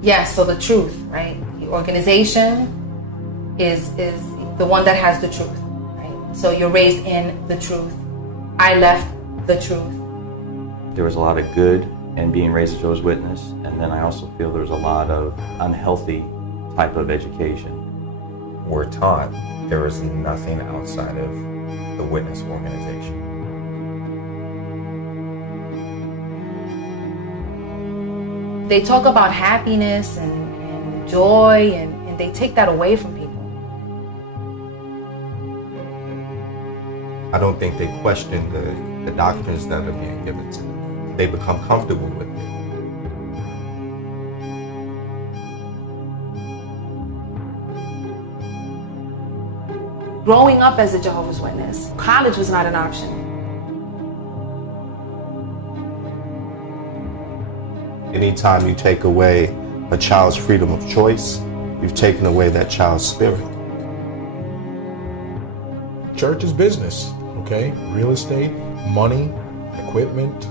Yes, so the truth, right? The organization is the one that has the truth, right? So you're raised in the truth. I left the truth. There was a lot of good in being raised as Jehovah's Witness, and then I also feel there was a lot of unhealthy type of education. We're taught there is nothing outside of the witness organization. They talk about happiness and joy, and they take that away from people. I don't think they question the doctrines that are being given to them. They become comfortable with it. Growing up as a Jehovah's Witness, college was not an option. Anytime you take away a child's freedom of choice, you've taken away that child's spirit. Church is business, okay? Real estate, money, equipment.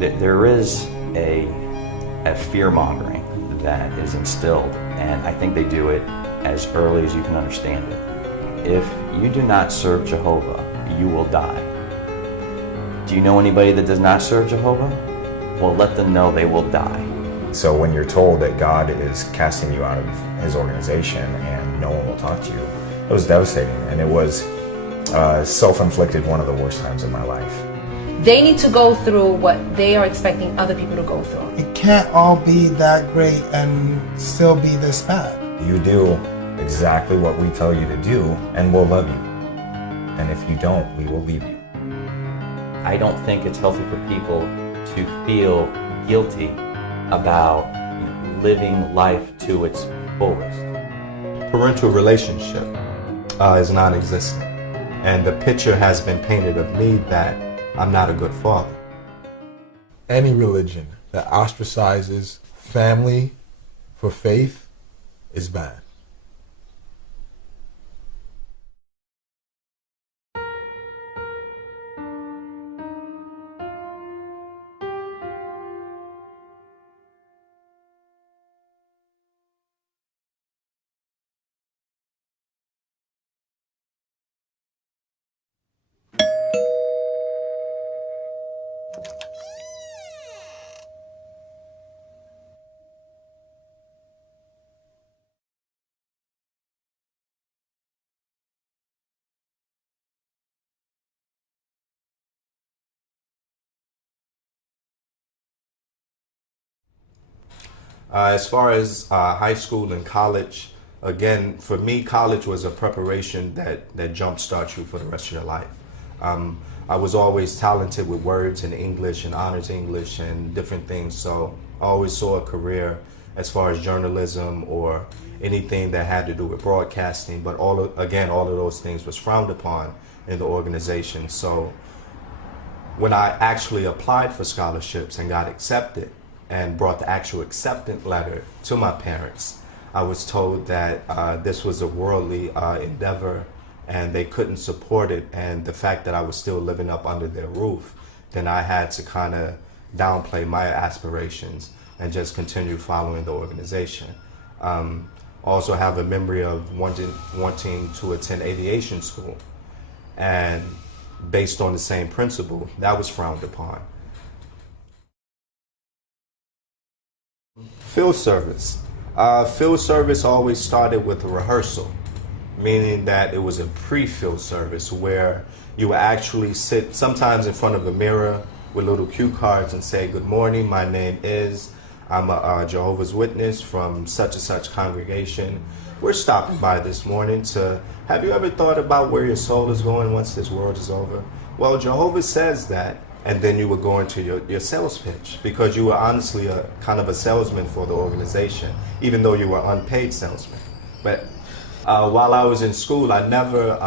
There is a fear-mongering that is instilled, and I think they do it as early as you can understand it. If you do not serve Jehovah, you will die. Do you know anybody that does not serve Jehovah? Well, let them know they will die. So when you're told that God is casting you out of his organization and no one will talk to you, it was devastating, and it was self-inflicted, one of the worst times in my life. They need to go through what they are expecting other people to go through. It can't all be that great and still be this bad. You do exactly what we tell you to do, and we'll love you. And if you don't, we will leave you. I don't think it's healthy for people to feel guilty about living life to its fullest. Parental relationship is non-existent. And the picture has been painted of me that I'm not a good father. Any religion that ostracizes family for faith is bad. As far as high school and college, again, for me, college was a preparation that jump-starts you for the rest of your life. I was always talented with words and English and honors English and different things, so I always saw a career as far as journalism or anything that had to do with broadcasting, but all of those things was frowned upon in the organization. So when I actually applied for scholarships and got accepted, and brought the actual acceptance letter to my parents, I was told that this was a worldly endeavor and they couldn't support it, and the fact that I was still living up under their roof, then I had to kind of downplay my aspirations and just continue following the organization. Also have a memory of wanting to attend aviation school, and based on the same principle, that was frowned upon. Field service. Field service always started with a rehearsal, meaning that it was a pre-field service where you would actually sit sometimes in front of a mirror with little cue cards and say, "Good morning, my name is, I'm a Jehovah's Witness from such and such congregation. We're stopping by this morning to, have you ever thought about where your soul is going once this world is over? Well, Jehovah says that." And then you would go into your sales pitch, because you were honestly a kind of a salesman for the organization, even though you were unpaid salesman. But while I was in school, I never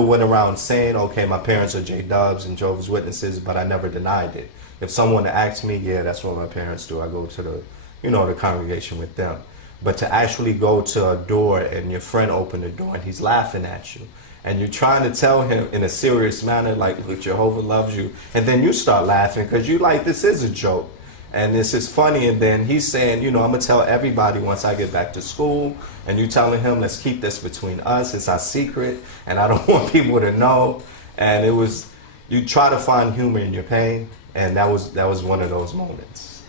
went around saying, okay, my parents are J-Dubs and Jehovah's Witnesses, but I never denied it. If someone asked me, yeah, that's what my parents do, I go to the congregation with them. But to actually go to a door and your friend opened the door and he's laughing at you, and you're trying to tell him in a serious manner, like, look, Jehovah loves you, and then you start laughing because you like, this is a joke. And this is funny, and then he's saying, you know, I'm gonna tell everybody once I get back to school, and you telling him, let's keep this between us, it's our secret, and I don't want people to know. And it was, you try to find humor in your pain, and that was one of those moments.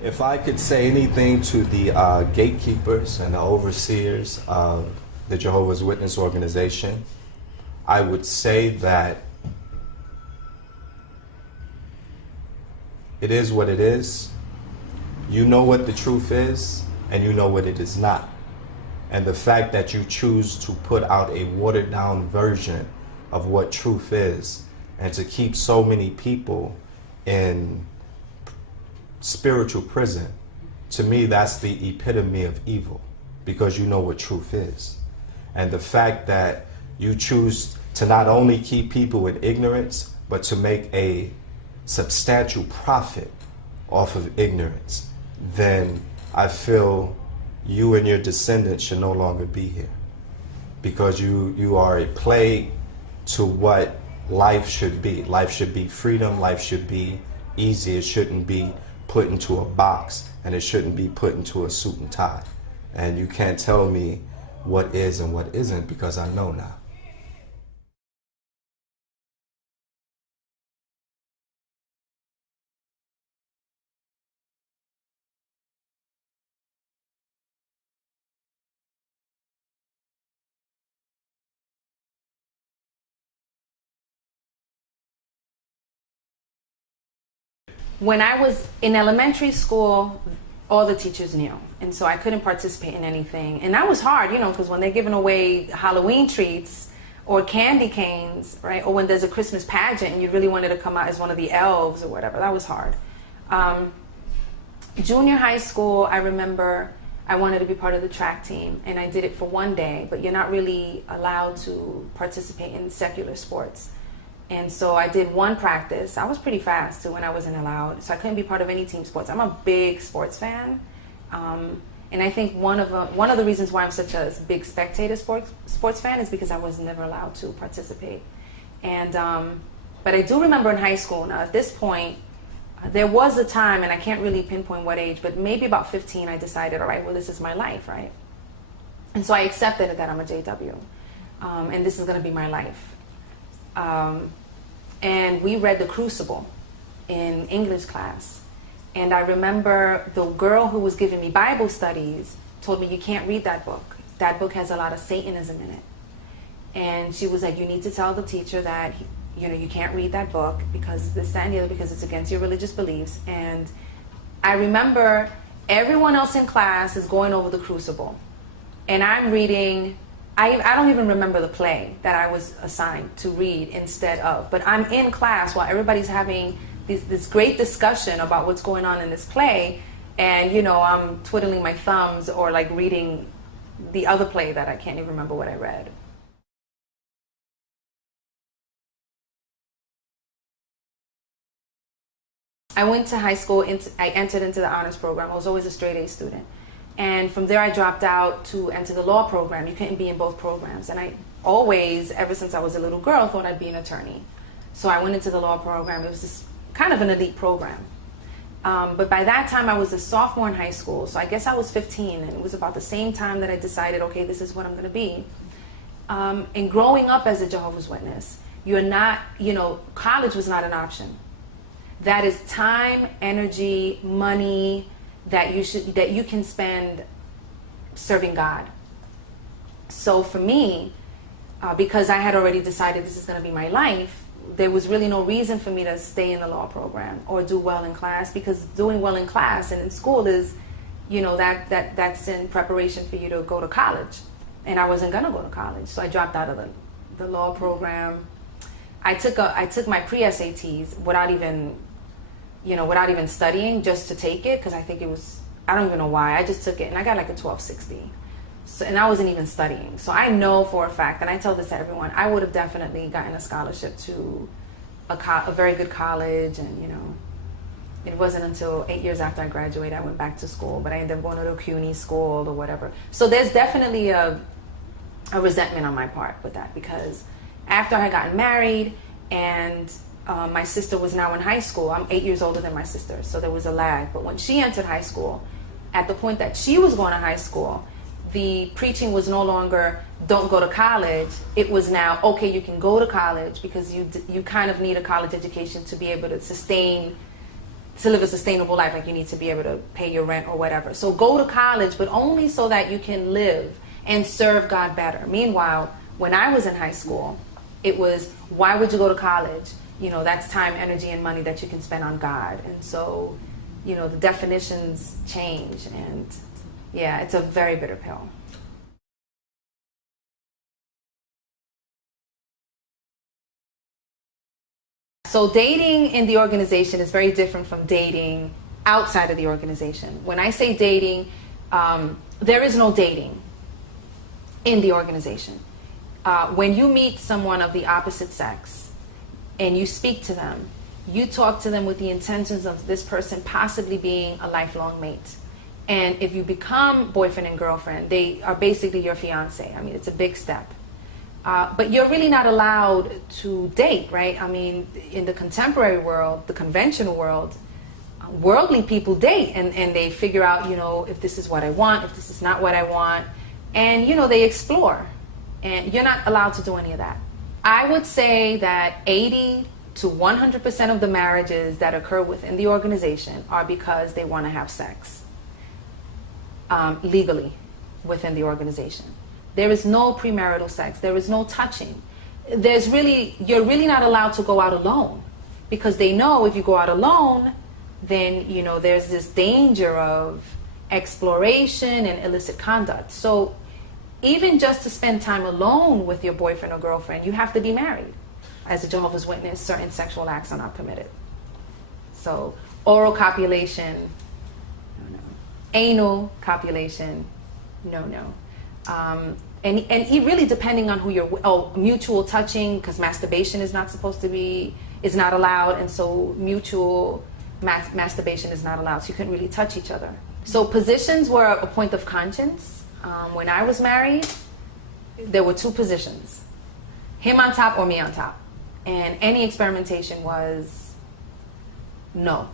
If I could say anything to the gatekeepers and the overseers of the Jehovah's Witness organization, I would say that it is what it is. You know what the truth is, and you know what it is not. And the fact that you choose to put out a watered down version of what truth is, and to keep so many people in spiritual prison, to me that's the epitome of evil, because you know what truth is. And the fact that you choose to not only keep people in ignorance, but to make a substantial profit off of ignorance, then I feel you and your descendants should no longer be here, because you are a plague to what life should be. Life should be freedom, life should be easy, it shouldn't be put into a box, and it shouldn't be put into a suit and tie. And you can't tell me what is and what isn't, because I know now. When I was in elementary school, all the teachers knew, and so I couldn't participate in anything. And that was hard, you know, because when they're giving away Halloween treats or candy canes, right, or when there's a Christmas pageant and you really wanted to come out as one of the elves or whatever, that was hard. Junior high school, I remember I wanted to be part of the track team, and I did it for one day, but you're not really allowed to participate in secular sports. And so I did one practice. I was pretty fast too when I wasn't allowed, so I couldn't be part of any team sports. I'm a big sports fan, and I think one of the reasons why I'm such a big spectator sports fan is because I was never allowed to participate. And but I do remember in high school. Now at this point, there was a time, and I can't really pinpoint what age, but maybe about 15, I decided, all right, well, this is my life, right? And so I accepted that I'm a JW, and this is going to be my life. And we read The Crucible in English class. And I remember the girl who was giving me Bible studies told me, you can't read that book. That book has a lot of Satanism in it. And she was like, you need to tell the teacher that, you know, you can't read that book because this, that, and the other, because it's against your religious beliefs. And I remember everyone else in class is going over The Crucible. And I'm reading, I don't even remember the play that I was assigned to read instead of, but I'm in class while everybody's having this great discussion about what's going on in this play, and you know, I'm twiddling my thumbs or like reading the other play that I can't even remember what I read. I went to high school, I entered into the honors program. I was always a straight A student. And from there I dropped out to enter the law program. You couldn't be in both programs. And I always, ever since I was a little girl, thought I'd be an attorney. So I went into the law program. It was just kind of an elite program. But by that time I was a sophomore in high school. So I guess I was 15, and it was about the same time that I decided, okay, this is what I'm gonna be. And growing up as a Jehovah's Witness, you're not, you know, college was not an option. That is time, energy, money, that you can spend serving God. So for me, because I had already decided this is going to be my life, there was really no reason for me to stay in the law program or do well in class, because doing well in class and in school is, you know, that's in preparation for you to go to college. And I wasn't going to go to college, so I dropped out of the law program. I took my pre-SATs without even studying, just to take it, because I think it was, I don't even know why, I just took it and I got like a 1260. So, and I wasn't even studying. So I know for a fact, and I tell this to everyone, I would have definitely gotten a scholarship to a very good college. And you know, it wasn't until 8 years after I graduated I went back to school, but I ended up going to a CUNY school or whatever. So there's definitely a resentment on my part with that, because After I had gotten married, and my sister was now in high school. I'm 8 years older than my sister, so there was a lag. But when she entered high school, at the point that she was going to high school, the preaching was no longer don't go to college. It was now, okay, you can go to college because you kind of need a college education to be able to live a sustainable life. Like, you need to be able to pay your rent or whatever. So go to college, but only so that you can live and serve God better. Meanwhile, when I was in high school, it was, why would you go to college? You know, that's time, energy, and money that you can spend on God. And so, you know, the definitions change, and yeah, it's a very bitter pill. So dating in the organization is very different from dating outside of the organization. When I say dating, there is no dating in the organization. When you meet someone of the opposite sex and you speak to them, you talk to them with the intentions of this person possibly being a lifelong mate. And if you become boyfriend and girlfriend, they are basically your fiance. I mean, it's a big step. But you're really not allowed to date, right? I mean, in the contemporary world, the conventional world, worldly people date, and they figure out, you know, if this is what I want, if this is not what I want. And, you know, they explore. And you're not allowed to do any of that. I would say that 80 to 100% of the marriages that occur within the organization are because they want to have sex legally within the organization. There is no premarital sex. There is no touching. You're really not allowed to go out alone, because they know if you go out alone, then, you know, there's this danger of exploration and illicit conduct. So even just to spend time alone with your boyfriend or girlfriend, you have to be married. As a Jehovah's Witness, certain sexual acts are not permitted. So oral copulation, no. Anal copulation, no. And really depending on who you're, mutual touching, because masturbation is not allowed, and so mutual masturbation is not allowed, so you couldn't really touch each other. So positions were a point of conscience. When I was married, there were two positions, him on top or me on top, and any experimentation was no.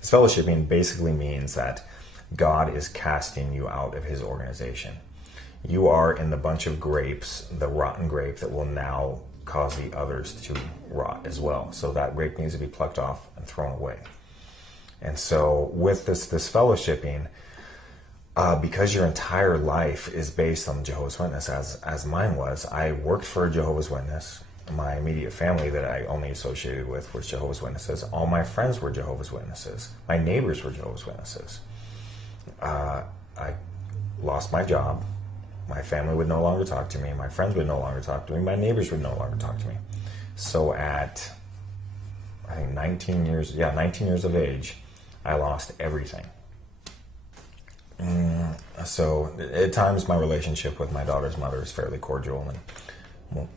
This fellowshipping basically means that God is casting you out of his organization. You are in the bunch of grapes, the rotten grape that will now cause the others to rot as well. So that grape needs to be plucked off and thrown away. And so with this fellowshipping, because your entire life is based on Jehovah's Witness, as mine was, I worked for a Jehovah's Witness. My immediate family that I only associated with was Jehovah's Witnesses. All my friends were Jehovah's Witnesses. My neighbors were Jehovah's Witnesses. I lost my job. My family would no longer talk to me. My friends would no longer talk to me. My neighbors would no longer talk to me. So at, I think 19 years of age, I lost everything. So at times my relationship with my daughter's mother is fairly cordial, and well,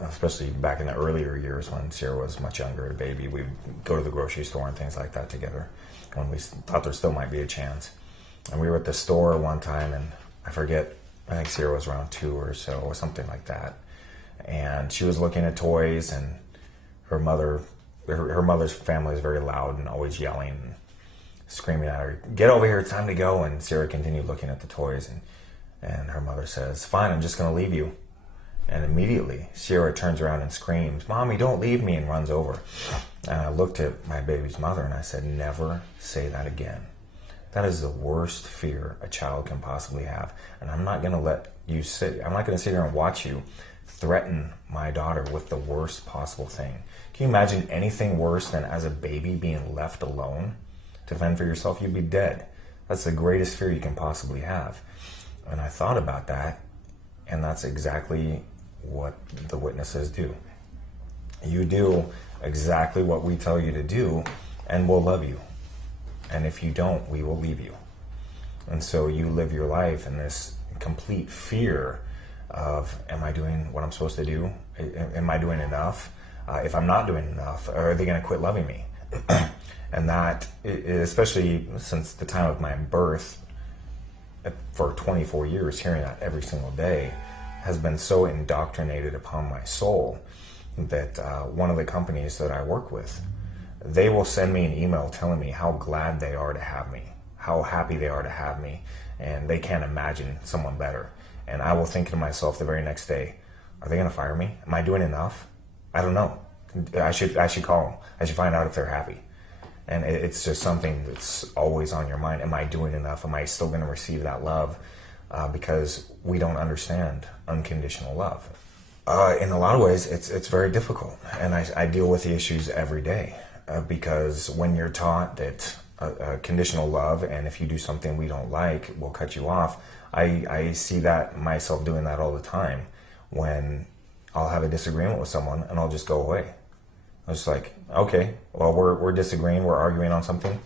especially back in the earlier years when Sierra was much younger, a baby, we'd go to the grocery store and things like that together when we thought there still might be a chance. And we were at the store one time, and I think Sierra was around 2 or so, or something like that. And she was looking at toys, and her mother's family is very loud and always yelling and screaming at her, "Get over here, it's time to go." And Sierra continued looking at the toys, and her mother says, "Fine, I'm just going to leave you." And immediately, Sierra turns around and screams, "Mommy, don't leave me," and runs over. And I looked at my baby's mother and I said, "Never say that again. That is the worst fear a child can possibly have. And I'm not going to I'm not going to sit here and watch you threaten my daughter with the worst possible thing." Can you imagine anything worse than as a baby being left alone to fend for yourself? You'd be dead. That's the greatest fear you can possibly have. And I thought about that, and that's exactly what the witnesses do. You do exactly what we tell you to do, and we'll love you. And if you don't, we will leave you. And so you live your life in this complete fear of, am I doing what I'm supposed to do? Am I doing enough? If I'm not doing enough, are they going to quit loving me? And that, especially since the time of my birth, for 24 years, hearing that every single day, has been so indoctrinated upon my soul that one of the companies that I work with, they will send me an email telling me how glad they are to have me, how happy they are to have me, and they can't imagine someone better. And I will think to myself the very next day, are they going to fire me? Am I doing enough? I don't know. I should call them. I should find out if they're happy. And it's just something that's always on your mind. Am I doing enough? Am I still going to receive that love? Because we don't understand unconditional love. In a lot of ways, it's very difficult. And I deal with the issues every day. Because when you're taught that conditional love, and if you do something we don't like, we'll cut you off, I see that myself doing that all the time. When I'll have a disagreement with someone and I'll just go away. I'm just like, okay, well, we're disagreeing, we're arguing on something.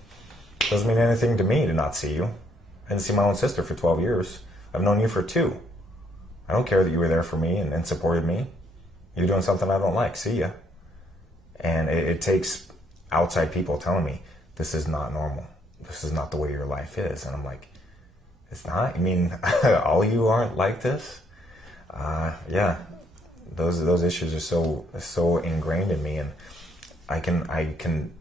Doesn't mean anything to me to not see you. I didn't see my own sister for 12 years. I've known you for 2. I don't care that you were there for me and supported me. You're doing something I don't like, see ya. And it takes outside people telling me, this is not normal. This is not the way your life is. And I'm like, it's not? You mean all of you aren't like this? Yeah. Those issues are so ingrained in me, and I can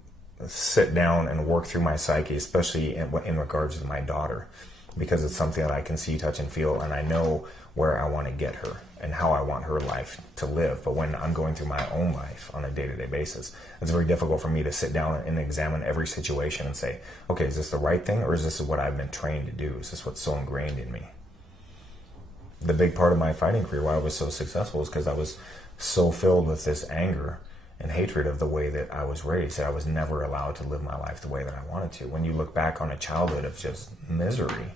sit down and work through my psyche, especially in regards to my daughter, because it's something that I can see, touch, and feel, and I know where I want to get her and how I want her life to live. But when I'm going through my own life on a day-to-day basis, it's very difficult for me to sit down and examine every situation and say, okay, is this the right thing, or is this what I've been trained to do? Is this what's so ingrained in me? The big part of my fighting career, why I was so successful, is because I was so filled with this anger and hatred of the way that I was raised, that I was never allowed to live my life the way that I wanted to. When you look back on a childhood of just misery,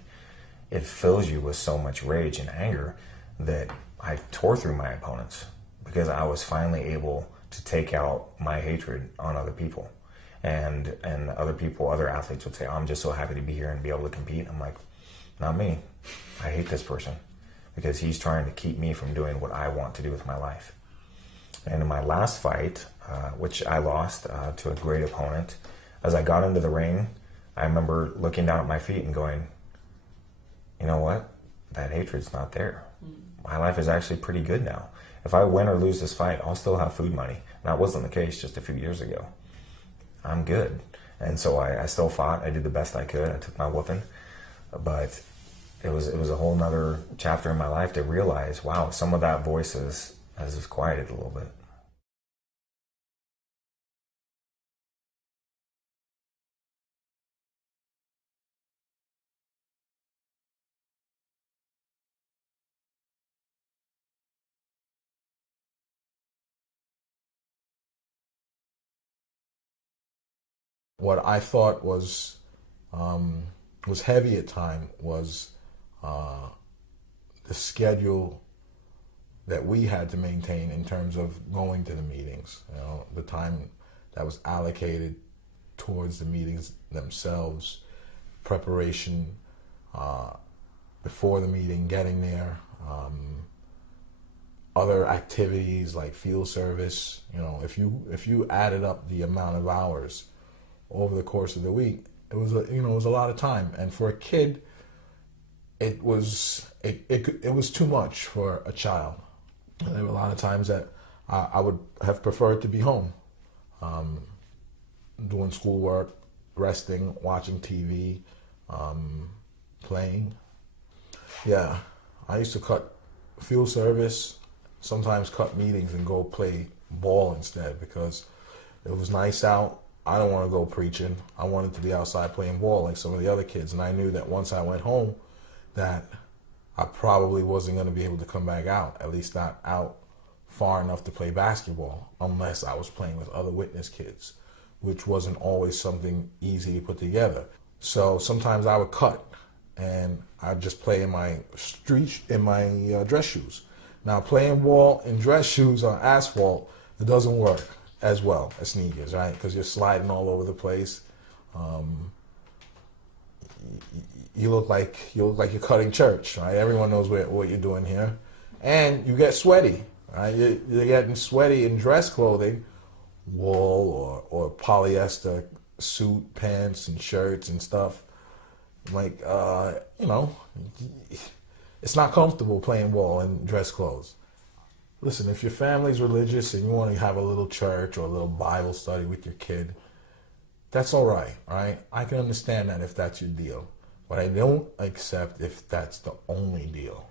it fills you with so much rage and anger that I tore through my opponents, because I was finally able to take out my hatred on other people. And other people, other athletes would say, oh, I'm just so happy to be here and be able to compete. I'm like, not me. I hate this person, because he's trying to keep me from doing what I want to do with my life. And in my last fight, which I lost to a great opponent, as I got into the ring, I remember looking down at my feet and going, you know what? That hatred's not there. My life is actually pretty good now. If I win or lose this fight, I'll still have food money. And that wasn't the case just a few years ago. I'm good. And so I still fought. I did the best I could. I took my whooping. But it was a whole nother chapter in my life to realize, wow, some of that voice has quieted a little bit. What I thought was heavy at time was the schedule that we had to maintain in terms of going to the meetings. You know, the time that was allocated towards the meetings themselves, preparation before the meeting, getting there, other activities like field service. You know, if you added up the amount of hours over the course of the week, it was a lot of time. And for a kid, it was too much for a child. And there were a lot of times that I would have preferred to be home, doing schoolwork, resting, watching TV, playing. Yeah, I used to cut field service, sometimes cut meetings and go play ball instead, because it was nice out. I don't want to go preaching. I wanted to be outside playing ball like some of the other kids. And I knew that once I went home, that I probably wasn't going to be able to come back out, at least not out far enough to play basketball, unless I was playing with other witness kids, which wasn't always something easy to put together. So sometimes I would cut and I'd just play in my dress shoes. Now, playing ball in dress shoes on asphalt, it doesn't work as well as sneakers, right? Because you're sliding all over the place. you look like you're cutting church, right? Everyone knows what you're doing here, and you get sweaty, right? You're getting sweaty in dress clothing, wool or polyester suit pants and shirts and stuff. Like it's not comfortable playing ball in dress clothes. Listen, if your family's religious and you want to have a little church or a little Bible study with your kid, that's all right, I can understand that if that's your deal. But I don't accept if that's the only deal.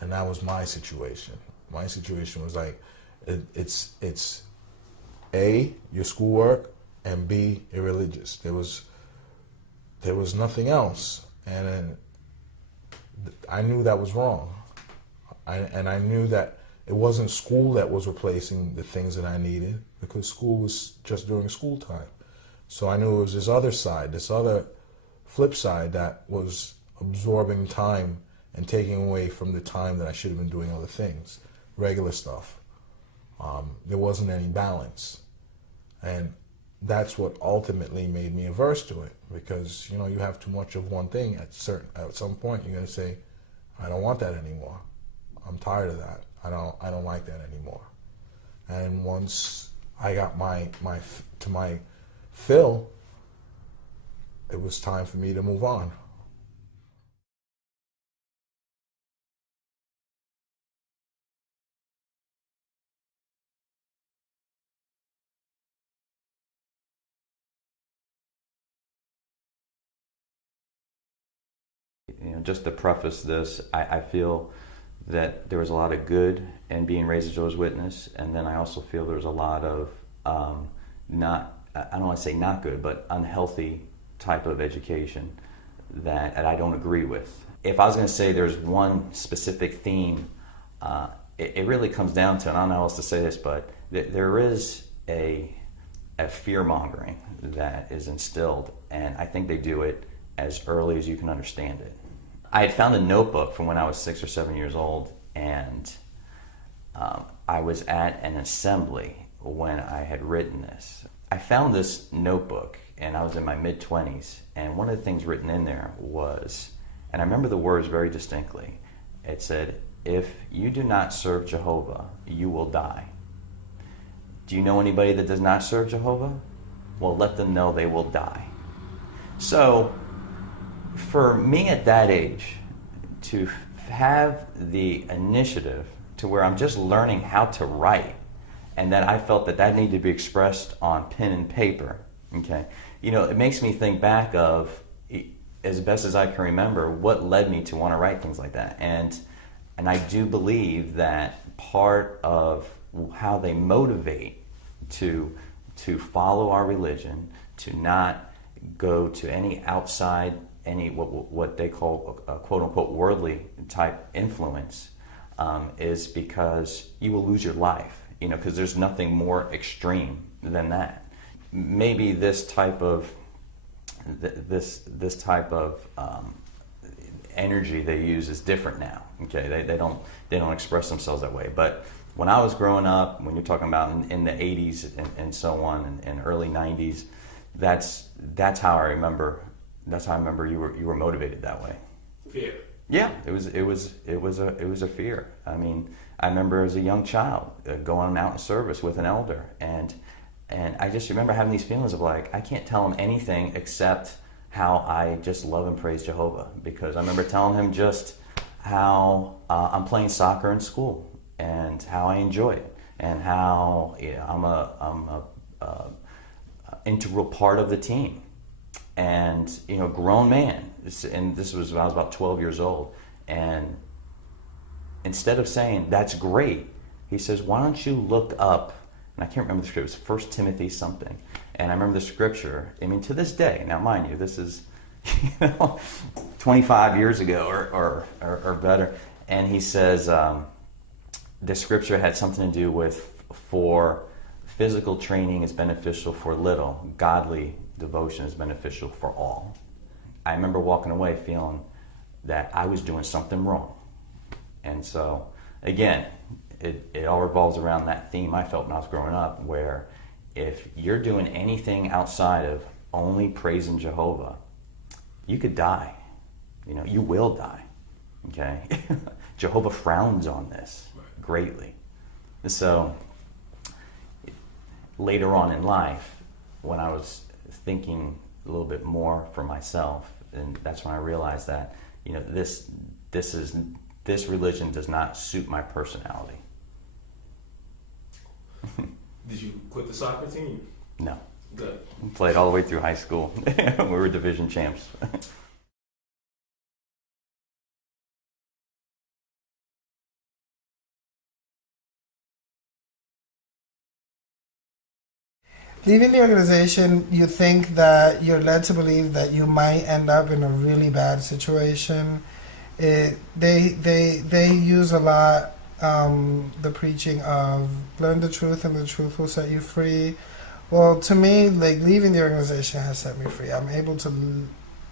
And that was my situation. My situation was like, it's A, your schoolwork, and B, you're religious. There was nothing else. And I knew that was wrong. I knew that it wasn't school that was replacing the things that I needed, because school was just during school time. So I knew it was this other side, this other flip side that was absorbing time and taking away from the time that I should have been doing other things, regular stuff. There wasn't any balance. And that's what ultimately made me averse to it, because you have too much of one thing. At some point you're going to say, I don't want that anymore. I'm tired of that. I don't like that anymore. And once I got my fill, it was time for me to move on. Just to preface this, I feel that there was a lot of good in being raised as Jehovah's Witness, and then I also feel there was a lot of I don't want to say not good, but unhealthy type of education that I don't agree with. If I was going to say there's one specific theme, it really comes down to, and I don't know how else to say this, but there is a fear-mongering that is instilled, and I think they do it as early as you can understand it. I had found a notebook from when I was 6 or 7 years old, and I was at an assembly when I had written this. I found this notebook, and I was in my mid-20s, and one of the things written in there was, and I remember the words very distinctly, it said, if you do not serve Jehovah, you will die. Do you know anybody that does not serve Jehovah? Well, let them know they will die. So, for me at that age, to have the initiative to where I'm just learning how to write, and that I felt that needed to be expressed on pen and paper, okay? It makes me think back of, as best as I can remember, what led me to want to write things like that. And I do believe that part of how they motivate to follow our religion, to not go to any outside, any what they call quote unquote worldly type influence, is because you will lose your life, because there's nothing more extreme than that. Maybe this type of energy they use is different now. Okay, they don't express themselves that way. But when I was growing up, when you're talking about in the 80s and so on, and early 90s, that's how I remember. That's how I remember you were motivated that way. Fear. Yeah, it was a fear. I mean, I remember as a young child going out in service with an elder, and I just remember having these feelings of like, I can't tell him anything except how I just love and praise Jehovah, because I remember telling him just how I'm playing soccer in school and how I enjoy it, and how I'm a integral part of the team. And grown man, and this was when I was about 12 years old, and instead of saying that's great, he says, why don't you look up, and I can't remember the scripture, it was 1 Timothy something, and I remember the scripture, I mean, to this day, now mind you, this is 25 years ago or better, and he says the scripture had something to do with, for physical training is beneficial for little, godly devotion is beneficial for all. I remember walking away feeling that I was doing something wrong. And so, again, it all revolves around that theme I felt when I was growing up, where if you're doing anything outside of only praising Jehovah, you could die. You know, you will die. Okay? Jehovah frowns on this greatly. So later on in life, when I was thinking a little bit more for myself, and that's when I realized that, you know, this religion does not suit my personality. Did you quit the soccer team? No. Good. Played all the way through high school. We were division champs. Leaving the organization, you think that you're led to believe that you might end up in a really bad situation. They use a lot the preaching of learn the truth and the truth will set you free. Well, to me, like, leaving the organization has set me free. I'm able to,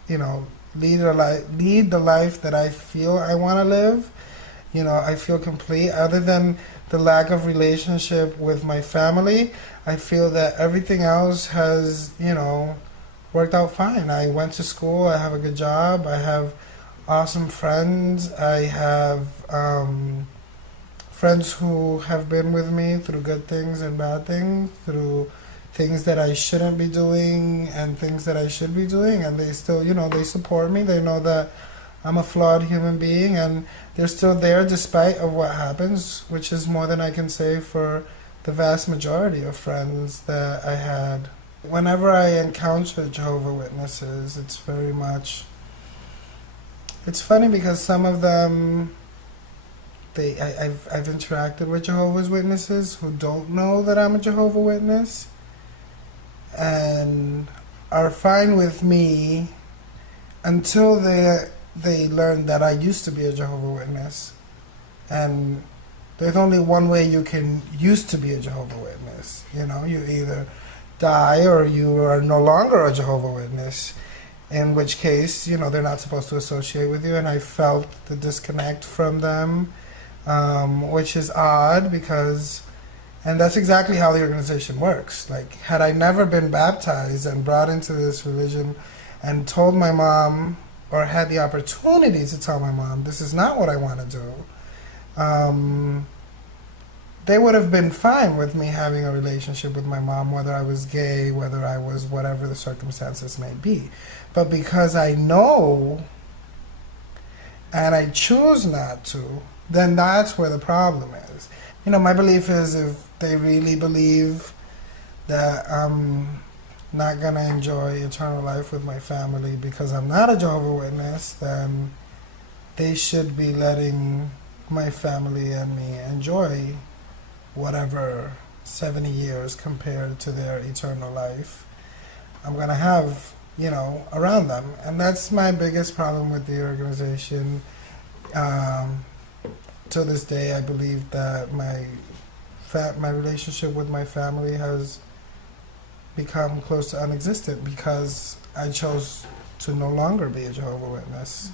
you know, lead the life that I feel I want to live. You know, I feel complete. Other than the lack of relationship with my family, I feel that everything else has, you know, worked out fine. I went to school. I have a good job. I have awesome friends. I have friends who have been with me through good things and bad things, through things that I shouldn't be doing and things that I should be doing, and they still, you know, they support me. They know that I'm a flawed human being, and they're still there despite of what happens, which is more than I can say for the vast majority of friends that I had. Whenever I encounter Jehovah's Witnesses, it's very much, it's funny because some of them, I've interacted with Jehovah's Witnesses who don't know that I'm a Jehovah's Witness and are fine with me until they learn that I used to be a Jehovah's Witness. And there's only one way you can used to be a Jehovah's Witness. You know, you either die or you are no longer a Jehovah's Witness, in which case, you know, they're not supposed to associate with you. And I felt the disconnect from them, which is odd because, and that's exactly how the organization works. Like, had I never been baptized and brought into this religion and told my mom, or had the opportunity to tell my mom, this is not what I want to do, they would have been fine with me having a relationship with my mom, whether I was gay, whether I was whatever the circumstances may be. But because I know and I choose not to, then that's where the problem is. You know, my belief is if they really believe that I'm not going to enjoy eternal life with my family because I'm not a Jehovah's Witness, then they should be letting my family and me enjoy whatever 70 years compared to their eternal life I'm going to have, you know, around them. And that's my biggest problem with the organization. To this day, I believe that my relationship with my family has become close to non-existent because I chose to no longer be a Jehovah's Witness.